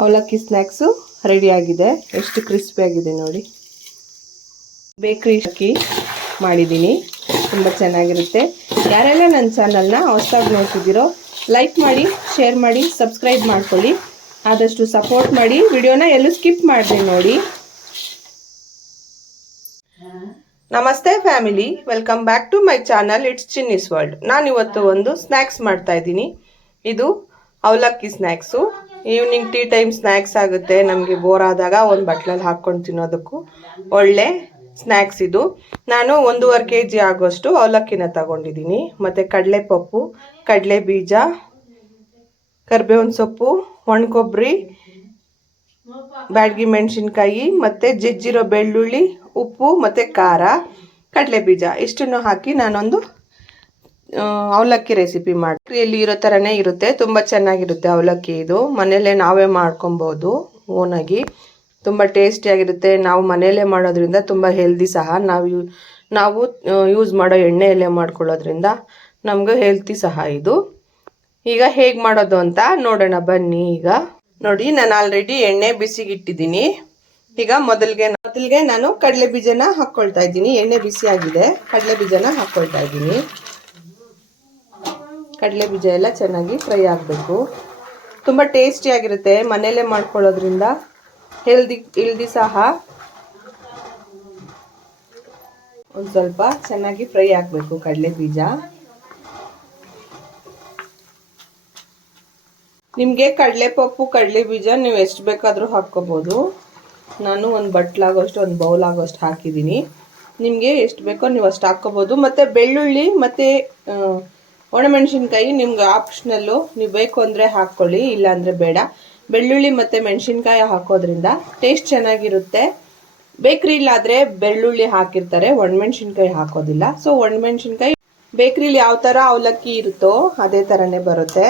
ಅವಲಕ್ಕಿ ಸ್ನ್ಯಾಕ್ಸು ರೆಡಿಯಾಗಿದೆ. ಎಷ್ಟು ಕ್ರಿಸ್ಪಿಯಾಗಿದೆ ನೋಡಿ. ಬೇಕ್ರಿ ಅಕ್ಕಿ ಮಾಡಿದ್ದೀನಿ, ತುಂಬ ಚೆನ್ನಾಗಿರುತ್ತೆ. ಯಾರೆಲ್ಲ ನನ್ನ ಚಾನಲ್ನ ಹೊಸದಾಗಿ ನೋಡ್ತಿದ್ದೀರೋ ಲೈಕ್ ಮಾಡಿ, ಶೇರ್ ಮಾಡಿ, ಸಬ್ಸ್ಕ್ರೈಬ್ ಮಾಡ್ಕೊಳ್ಳಿ. ಆದಷ್ಟು ಸಪೋರ್ಟ್ ಮಾಡಿ. ವಿಡಿಯೋನ ಎಲ್ಲೂ ಸ್ಕಿಪ್ ಮಾಡಿದೆ ನೋಡಿ. ನಮಸ್ತೆ family, welcome back to my channel. It's Chinni's world. ನಾನು ಇವತ್ತು ಒಂದು ಸ್ನ್ಯಾಕ್ಸ್ ಮಾಡ್ತಾ ಇದ್ದೀನಿ. ಇದು ಅವಲಕ್ಕಿ snacks. Evening tea time snacks ಆಗುತ್ತೆ. ನಮಗೆ ಬೋರ್ ಆದಾಗ ಒಂದು ಬಟ್ಲಲ್ಲಿ ಹಾಕ್ಕೊಂಡು ತಿನ್ನೋದಕ್ಕೂ ಒಳ್ಳೆ ಸ್ನ್ಯಾಕ್ಸ್ ಇದು. ನಾನು 1.5 kg ಆಗೋಷ್ಟು ಅವಲಕ್ಕಿನ ತಗೊಂಡಿದ್ದೀನಿ. ಮತ್ತು ಕಡಲೆಪಪ್ಪು, ಕಡಲೆ ಬೀಜ, ಕರಿಬೇವಿನ ಸೊಪ್ಪು, ಒಣಕೊಬ್ಬರಿ, ಬ್ಯಾಡಗಿ ಮೆಣಸಿನ್ಕಾಯಿ, ಮತ್ತು ಜಜ್ಜಿರೋ ಬೆಳ್ಳುಳ್ಳಿ, ಉಪ್ಪು ಮತ್ತು ಖಾರ, ಕಡಲೆ ಬೀಜ ಇಷ್ಟನ್ನು ಹಾಕಿ ನಾನೊಂದು ಅವಲಕ್ಕಿ ರೆಸಿಪಿ ಮಾಡಿ ಇರೋ ಥರನೇ ಇರುತ್ತೆ. ತುಂಬ ಚೆನ್ನಾಗಿರುತ್ತೆ ಅವಲಕ್ಕಿ. ಇದು ಮನೆಯಲ್ಲೇ ನಾವೇ ಮಾಡ್ಕೊಬೋದು ಓನಾಗಿ. ತುಂಬ ಟೇಸ್ಟಿಯಾಗಿರುತ್ತೆ. ನಾವು ಮನೆಯಲ್ಲೇ ಮಾಡೋದ್ರಿಂದ ತುಂಬ ಹೆಲ್ದಿ ಸಹ. ನಾವು ಯೂಸ್ ಮಾಡೋ ಎಣ್ಣೆಯಲ್ಲೇ ಮಾಡ್ಕೊಳ್ಳೋದ್ರಿಂದ ನಮ್ಗೆ ಹೆಲ್ತಿ ಸಹ ಇದು. ಈಗ ಹೇಗೆ ಮಾಡೋದು ಅಂತ ನೋಡೋಣ ಬನ್ನಿ. ಈಗ ನೋಡಿ, ನಾನು ಆಲ್ರೆಡಿ ಎಣ್ಣೆ ಬಿಸಿಗಿಟ್ಟಿದ್ದೀನಿ. ಈಗ ಮೊದಲಿಗೆ ನಾನು ಕಡಲೆ ಬೀಜನ ಹಾಕ್ಕೊಳ್ತಾ ಇದ್ದೀನಿ. ಎಣ್ಣೆ ಬಿಸಿ ಆಗಿದೆ, ಕಡಲೆ ಬೀಜನ ಹಾಕ್ಕೊಳ್ತಾ ಇದ್ದೀನಿ. ಕಡಲೆ ಬೀಜ ಎಲ್ಲ ಚೆನ್ನಾಗಿ ಫ್ರೈ ಆಗಬೇಕು. ತುಂಬ ಟೇಸ್ಟಿಯಾಗಿರುತ್ತೆ ಮನೆಯಲ್ಲೇ ಮಾಡ್ಕೊಳ್ಳೋದ್ರಿಂದ, ಹೆಲ್ದಿ ಸಹ. ಒಂದು ಸ್ವಲ್ಪ ಚೆನ್ನಾಗಿ ಫ್ರೈ ಆಗಬೇಕು ಕಡಲೆ ಬೀಜ. ನಿಮಗೆ ಕಡಲೆಪಪ್ಪು, ಕಡಲೆ ಬೀಜ ನೀವು ಎಷ್ಟು ಬೇಕಾದರೂ ಹಾಕ್ಕೋಬೋದು. ನಾನು ಒಂದು ಬಟ್ಲಾಗೋಷ್ಟು, ಒಂದು ಬೌಲ್ ಆಗೋಷ್ಟು ಹಾಕಿದ್ದೀನಿ. ನಿಮಗೆ ಎಷ್ಟು ಬೇಕೋ ನೀವು ಅಷ್ಟು ಹಾಕ್ಕೋಬೋದು. ಮತ್ತು ಬೆಳ್ಳುಳ್ಳಿ ಮತ್ತು ಒಣಮೆಣಸಿನ್ಕಾಯಿ ನಿಮ್ಗೆ ಆಪ್ಷನಲ್ಲು. ನೀವು ಬೇಕು ಅಂದರೆ ಹಾಕ್ಕೊಳ್ಳಿ, ಇಲ್ಲಾಂದರೆ ಬೇಡ. ಬೆಳ್ಳುಳ್ಳಿ ಮತ್ತು ಮೆಣಸಿನ್ಕಾಯಿ ಹಾಕೋದ್ರಿಂದ ಟೇಸ್ಟ್ ಚೆನ್ನಾಗಿರುತ್ತೆ. ಬೇಕ್ರಿಲಾದರೆ ಬೆಳ್ಳುಳ್ಳಿ ಹಾಕಿರ್ತಾರೆ, ಒಣಮೆಣಸಿನ್ಕಾಯಿ ಹಾಕೋದಿಲ್ಲ. ಸೊ ಒಣಮೆಣಸಿನ್ಕಾಯಿ ಬೇಕ್ರಿಲಿ ಯಾವ ಥರ ಅವಲಕ್ಕಿ ಇರುತ್ತೋ ಅದೇ ಥರನೇ ಬರುತ್ತೆ.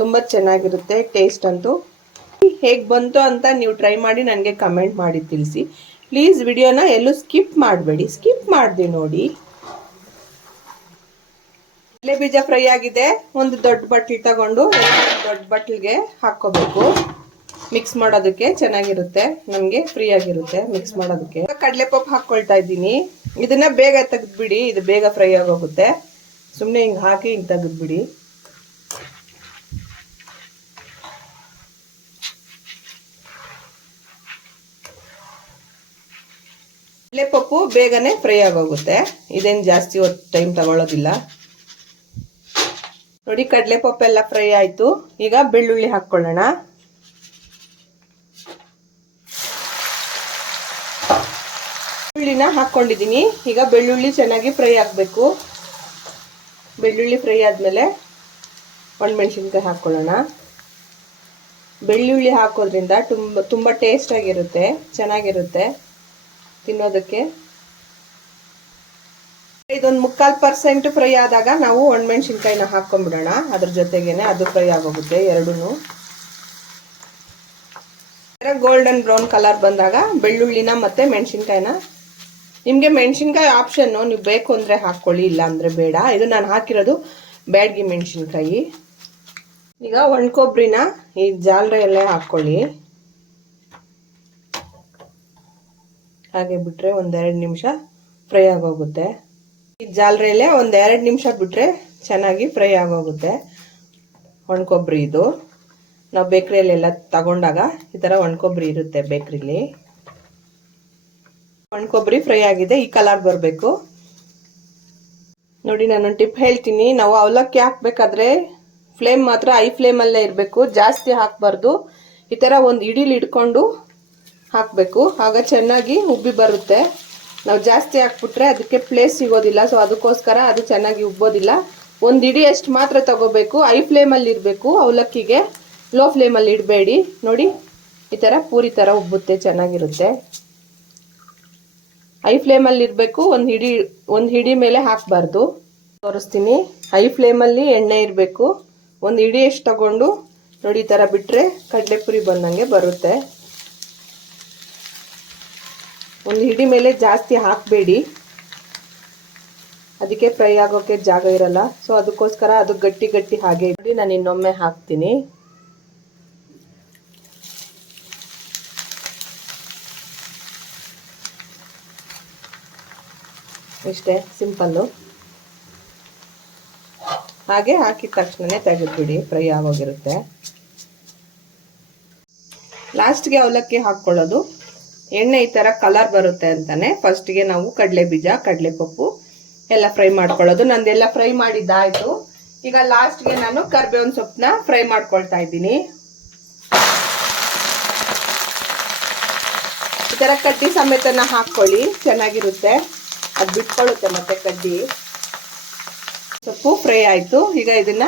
ತುಂಬ ಚೆನ್ನಾಗಿರುತ್ತೆ ಟೇಸ್ಟ್ ಅಂತೂ. ಹೇಗೆ ಬಂತು ಅಂತ ನೀವು ಟ್ರೈ ಮಾಡಿ ನನಗೆ ಕಮೆಂಟ್ ಮಾಡಿ ತಿಳಿಸಿ ಪ್ಲೀಸ್. ವಿಡಿಯೋನ ಎಲ್ಲೂ ಸ್ಕಿಪ್ ಮಾಡಬೇಡಿ, ಸ್ಕಿಪ್ ಮಾಡಿದೆ ನೋಡಿ. ಕಡಲೆ ಬೀಜ ಫ್ರೈ ಆಗಿದೆ. ಒಂದು ದೊಡ್ಡ ಬಟ್ಲು ತಗೊಂಡು ದೊಡ್ಡ ಬಟ್ಲಿಗೆ ಹಾಕ್ಕೋಬೇಕು. ಮಿಕ್ಸ್ ಮಾಡೋದಕ್ಕೆ ಚೆನ್ನಾಗಿರುತ್ತೆ, ನಮಗೆ ಫ್ರೀ ಆಗಿರುತ್ತೆ ಮಿಕ್ಸ್ ಮಾಡೋದಕ್ಕೆ. ಕಡಲೆಪಪ್ಪು ಹಾಕ್ಕೊಳ್ತಾ ಇದ್ದೀನಿ. ಇದನ್ನ ಬೇಗ ತೆಗೆದ್ಬಿಡಿ, ಇದು ಬೇಗ ಫ್ರೈ ಆಗೋಗುತ್ತೆ. ಸುಮ್ಮನೆ ಹಿಂಗೆ ಹಾಕಿ ಹಿಂಗೆ ತೆಗೆದ್ಬಿಡಿ. ಕಡಲೆಪಪ್ಪು ಬೇಗನೆ ಫ್ರೈ ಆಗೋಗುತ್ತೆ, ಇದೇನು ಜಾಸ್ತಿ ಹೊತ್ತು ಟೈಮ್ ತಗೊಳ್ಳೋದಿಲ್ಲ. ನೋಡಿ, ಕಡಲೆಪಪ್ಪು ಎಲ್ಲ ಫ್ರೈ ಆಯಿತು. ಈಗ ಬೆಳ್ಳುಳ್ಳಿ ಹಾಕ್ಕೊಳ್ಳೋಣ. ಬೆಳ್ಳುಳ್ಳಿನ ಹಾಕ್ಕೊಂಡಿದ್ದೀನಿ. ಈಗ ಬೆಳ್ಳುಳ್ಳಿ ಚೆನ್ನಾಗಿ ಫ್ರೈ ಆಗಬೇಕು. ಬೆಳ್ಳುಳ್ಳಿ ಫ್ರೈ ಆದಮೇಲೆ ಒಣಮೆಣಸಿನ್ಕಾಯಿ ಹಾಕ್ಕೊಳ್ಳೋಣ. ಬೆಳ್ಳುಳ್ಳಿ ಹಾಕೋದ್ರಿಂದ ತುಂಬ ಟೇಸ್ಟಾಗಿರುತ್ತೆ, ಚೆನ್ನಾಗಿರುತ್ತೆ ತಿನ್ನೋದಕ್ಕೆ. ಇದೊಂದು 3/4% ಫ್ರೈ ಆದಾಗ ನಾವು ಒಣಮೆಣಸಿನ್ಕಾಯಿನ ಹಾಕ್ಕೊಂಡ್ಬಿಡೋಣ. ಅದ್ರ ಜೊತೆಗೇನೆ ಅದು ಫ್ರೈ ಆಗೋಗುತ್ತೆ ಎರಡೂ. ಗೋಲ್ಡನ್ ಬ್ರೌನ್ ಕಲರ್ ಬಂದಾಗ ಬೆಳ್ಳುಳ್ಳಿನ ಮತ್ತು ಮೆಣಸಿನ್ಕಾಯಿನ, ನಿಮಗೆ ಮೆಣಸಿನ್ಕಾಯಿ ಆಪ್ಷನ್ನು, ನೀವು ಬೇಕು ಅಂದರೆ ಹಾಕ್ಕೊಳ್ಳಿ, ಇಲ್ಲ ಅಂದರೆ ಬೇಡ. ಇದು ನಾನು ಹಾಕಿರೋದು ಬ್ಯಾಡಗಿ ಮೆಣಸಿನ್ಕಾಯಿ. ಈಗ ಒಣಕೊಬ್ಬರಿನ ಈ ಜಾಲರಿಯಲ್ಲೇ ಹಾಕ್ಕೊಳ್ಳಿ. ಹಾಗೆ ಬಿಟ್ಟರೆ 1-2 ನಿಮಿಷ ಫ್ರೈ ಆಗೋಗುತ್ತೆ. ಈ ಜಾಲರಿಯಲ್ಲೇ 1-2 ನಿಮಿಷ ಬಿಟ್ಟರೆ ಚೆನ್ನಾಗಿ ಫ್ರೈ ಆಗೋಗುತ್ತೆ ಒಣಕೊಬ್ಬರಿ. ಇದು ನಾವು ಬೇಕ್ರಿಯಲ್ಲೆಲ್ಲ ತಗೊಂಡಾಗ ಈ ಥರ ಒಣಕೊಬ್ಬರಿ ಇರುತ್ತೆ ಬೇಕ್ರಿಲಿ. ಒಣಕೊಬ್ಬರಿ ಫ್ರೈ ಆಗಿದೆ, ಈ ಕಲರ್ ಬರಬೇಕು ನೋಡಿ. ನಾನೊಂದು ಟಿಪ್ ಹೇಳ್ತೀನಿ. ನಾವು ಅವಲಕ್ಕಿ ಹಾಕ್ಬೇಕಾದ್ರೆ ಫ್ಲೇಮ್ ಮಾತ್ರ ಹೈ ಫ್ಲೇಮಲ್ಲೇ ಇರಬೇಕು, ಜಾಸ್ತಿ ಹಾಕಬಾರ್ದು. ಈ ಥರ ಒಂದು ಇಡೀಲಿ ಇಟ್ಕೊಂಡು ಹಾಕಬೇಕು, ಆಗ ಚೆನ್ನಾಗಿ ಉಬ್ಬಿ ಬರುತ್ತೆ. ನಾವು ಜಾಸ್ತಿ ಹಾಕ್ಬಿಟ್ರೆ ಅದಕ್ಕೆ ಪ್ಲೇಸ್ ಸಿಗೋದಿಲ್ಲ. ಸೊ ಅದಕ್ಕೋಸ್ಕರ ಅದು ಚೆನ್ನಾಗಿ ಉಬ್ಬೋದಿಲ್ಲ. ಒಂದು ಇಡೀ ಅಷ್ಟು ಮಾತ್ರ ತಗೋಬೇಕು. ಹೈ ಫ್ಲೇಮಲ್ಲಿ ಇರಬೇಕು ಅವಲಕ್ಕಿಗೆ, ಲೋ ಫ್ಲೇಮಲ್ಲಿ ಇಡಬೇಡಿ. ನೋಡಿ, ಈ ಥರ ಪೂರಿ ಥರ ಉಬ್ಬುತ್ತೆ, ಚೆನ್ನಾಗಿರುತ್ತೆ. ಹೈ ಫ್ಲೇಮಲ್ಲಿ ಇರಬೇಕು. ಒಂದು ಹಿಡಿ ಮೇಲೆ ಹಾಕಬಾರ್ದು. ತೋರಿಸ್ತೀನಿ. ಹೈ ಫ್ಲೇಮಲ್ಲಿ ಎಣ್ಣೆ ಇರಬೇಕು. ಒಂದು ಹಿಡಿ ಎಷ್ಟು ತಗೊಂಡು ನೋಡಿ, ಈ ಥರ ಬಿಟ್ಟರೆ ಕಡಲೆಪುರಿ ಬಂದಂಗೆ ಬರುತ್ತೆ. ಒಂದು ಹಿಡಿ ಮೇಲೆ ಜಾಸ್ತಿ ಹಾಕಬೇಡಿ, ಅದಕ್ಕೆ ಫ್ರೈ ಆಗೋಕ್ಕೆ ಜಾಗ ಇರಲ್ಲ. ಸೊ ಅದಕ್ಕೋಸ್ಕರ ಅದು ಗಟ್ಟಿ ಹಾಗೆ ನೋಡಿ. ನಾನು ಇನ್ನೊಮ್ಮೆ ಹಾಕ್ತೀನಿ. ಇಷ್ಟೇ ಸಿಂಪಲ್ಲು. ಹಾಗೆ ಹಾಕಿದ ತಕ್ಷಣನೇ ತೆಗೆದುಬಿಡಿ, ಫ್ರೈ ಆಗೋಗಿರುತ್ತೆ. ಲಾಸ್ಟ್ಗೆ ಅವಲಕ್ಕಿ ಹಾಕ್ಕೊಳ್ಳೋದು. ಎಣ್ಣೆ ಈ ಥರ ಕಲರ್ ಬರುತ್ತೆ ಅಂತಾನೆ ಫಸ್ಟ್ಗೆ ನಾವು ಕಡಲೆ ಬೀಜ, ಕಡಲೆಪಪ್ಪು ಎಲ್ಲ ಫ್ರೈ ಮಾಡ್ಕೊಳ್ಳೋದು. ನಂದೆಲ್ಲ ಫ್ರೈ ಮಾಡಿದ್ದಾಯ್ತು. ಈಗ ಲಾಸ್ಟ್ಗೆ ನಾನು ಕರಿಬೇವಿನ ಸೊಪ್ಪನ್ನ ಫ್ರೈ ಮಾಡ್ಕೊಳ್ತಾ ಇದ್ದೀನಿ. ಈ ಥರ ಕಡ್ಡಿ ಸಮೇತನ ಹಾಕ್ಕೊಳ್ಳಿ, ಚೆನ್ನಾಗಿರುತ್ತೆ. ಅದು ಬಿಟ್ಕೊಳ್ಳುತ್ತೆ ಮತ್ತೆ ಕಡ್ಡಿ. ಸೊಪ್ಪು ಫ್ರೈ ಆಯಿತು. ಈಗ ಇದನ್ನ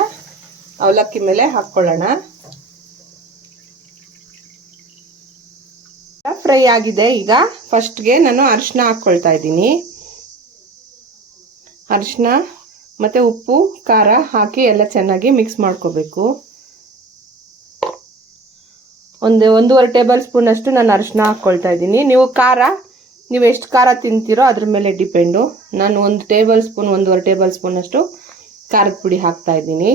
ಅವಲಕ್ಕಿ ಮೇಲೆ ಹಾಕ್ಕೊಳ್ಳೋಣ. ಫ್ರೈ ಆಗಿದೆ. ಈಗ ಫಸ್ಟ್ಗೆ ನಾನು ಅರಿಶಿನ ಹಾಕ್ಕೊಳ್ತಾ ಇದ್ದೀನಿ. ಅರಿಶಿನ ಮತ್ತು ಉಪ್ಪು, ಖಾರ ಹಾಕಿ ಎಲ್ಲ ಚೆನ್ನಾಗಿ ಮಿಕ್ಸ್ ಮಾಡ್ಕೋಬೇಕು. 1.5 ಟೇಬಲ್ ಸ್ಪೂನ್ ಅಷ್ಟು ನಾನು ಅರಿಶಿನ ಹಾಕ್ಕೊಳ್ತಾ ಇದ್ದೀನಿ. ನೀವು ಎಷ್ಟು ಖಾರ ತಿಂತೀರೋ ಅದ್ರ ಮೇಲೆ ಡಿಪೆಂಡು. ನಾನು 1 ಟೇಬಲ್ ಸ್ಪೂನ್ 1.5 ಟೇಬಲ್ ಸ್ಪೂನ್ ಅಷ್ಟು ಖಾರದ ಪುಡಿ ಹಾಕ್ತಾ ಇದ್ದೀನಿ.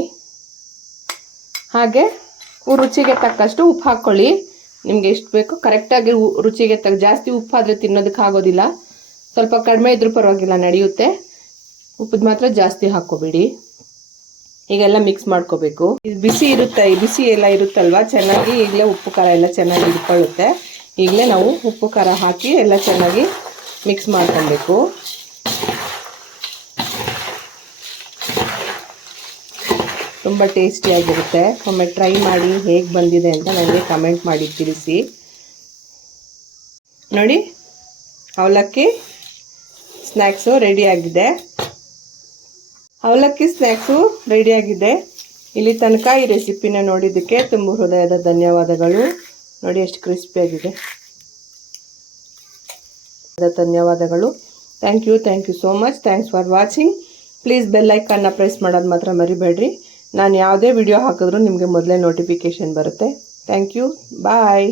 ಹಾಗೆ ರುಚಿಗೆ ತಕ್ಕಷ್ಟು ಉಪ್ಪು ಹಾಕ್ಕೊಳ್ಳಿ. ನಿಮಗೆ ಎಷ್ಟು ಬೇಕು ಕರೆಕ್ಟಾಗಿ ರುಚಿಗೆ ಜಾಸ್ತಿ ಉಪ್ಪಾದರೆ ತಿನ್ನೋದಕ್ಕೆ ಆಗೋದಿಲ್ಲ. ಸ್ವಲ್ಪ ಕಡಿಮೆ ಇದ್ರೂ ಪರವಾಗಿಲ್ಲ, ನಡೆಯುತ್ತೆ. ಉಪ್ಪದು ಮಾತ್ರ ಜಾಸ್ತಿ ಹಾಕ್ಕೋಬೇಡಿ. ಈಗೆಲ್ಲ ಮಿಕ್ಸ್ ಮಾಡ್ಕೋಬೇಕು. ಇದು ಬಿಸಿ ಇರುತ್ತೆ, ಈ ಬಿಸಿ ಎಲ್ಲ ಇರುತ್ತಲ್ವ, ಚೆನ್ನಾಗಿ ಈಗಲೇ ಉಪ್ಪು ಖಾರ ಎಲ್ಲ ಚೆನ್ನಾಗಿ ಇಟ್ಕೊಳ್ಳುತ್ತೆ. ಈಗಲೇ ನಾವು ಉಪ್ಪು ಖಾರ ಹಾಕಿ ಎಲ್ಲ ಚೆನ್ನಾಗಿ ಮಿಕ್ಸ್ ಮಾಡ್ಕೊಬೇಕು. ತುಂಬ ಟೇಸ್ಟಿಯಾಗಿರುತ್ತೆ. ಒಮ್ಮೆ ಟ್ರೈ ಮಾಡಿ ಹೇಗೆ ಬಂದಿದೆ ಅಂತ ನನಗೆ ಕಮೆಂಟ್ ಮಾಡಿ ತಿಳಿಸಿ. ನೋಡಿ, ಅವಲಕ್ಕಿ ಸ್ನ್ಯಾಕ್ಸು ರೆಡಿಯಾಗಿದೆ. ಅವಲಕ್ಕಿ ಸ್ನ್ಯಾಕ್ಸು ರೆಡಿಯಾಗಿದೆ. ಇಲ್ಲಿ ತನಕ ಈ ರೆಸಿಪಿನ ನೋಡಿದ್ದಕ್ಕೆ ತುಂಬ ಹೃದಯದ ಧನ್ಯವಾದಗಳು. ನೋಡಿ ಎಷ್ಟು ಕ್ರಿಸ್ಪಿಯಾಗಿದೆ. ಧನ್ಯವಾದಗಳು. Thank you so much. Thanks for watching. Please bell ಐಕನ್ನ ಪ್ರೆಸ್ ಮಾಡೋದು ಮಾತ್ರ ಮರಿಬೇಡ್ರಿ. ನಾನು ಯಾವುದೇ ವಿಡಿಯೋ ಹಾಕಿದ್ರೂ ನಿಮಗೆ ಮೊದಲೇ ನೋಟಿಫಿಕೇಷನ್ ಬರುತ್ತೆ. Thank you. ಬಾಯ್.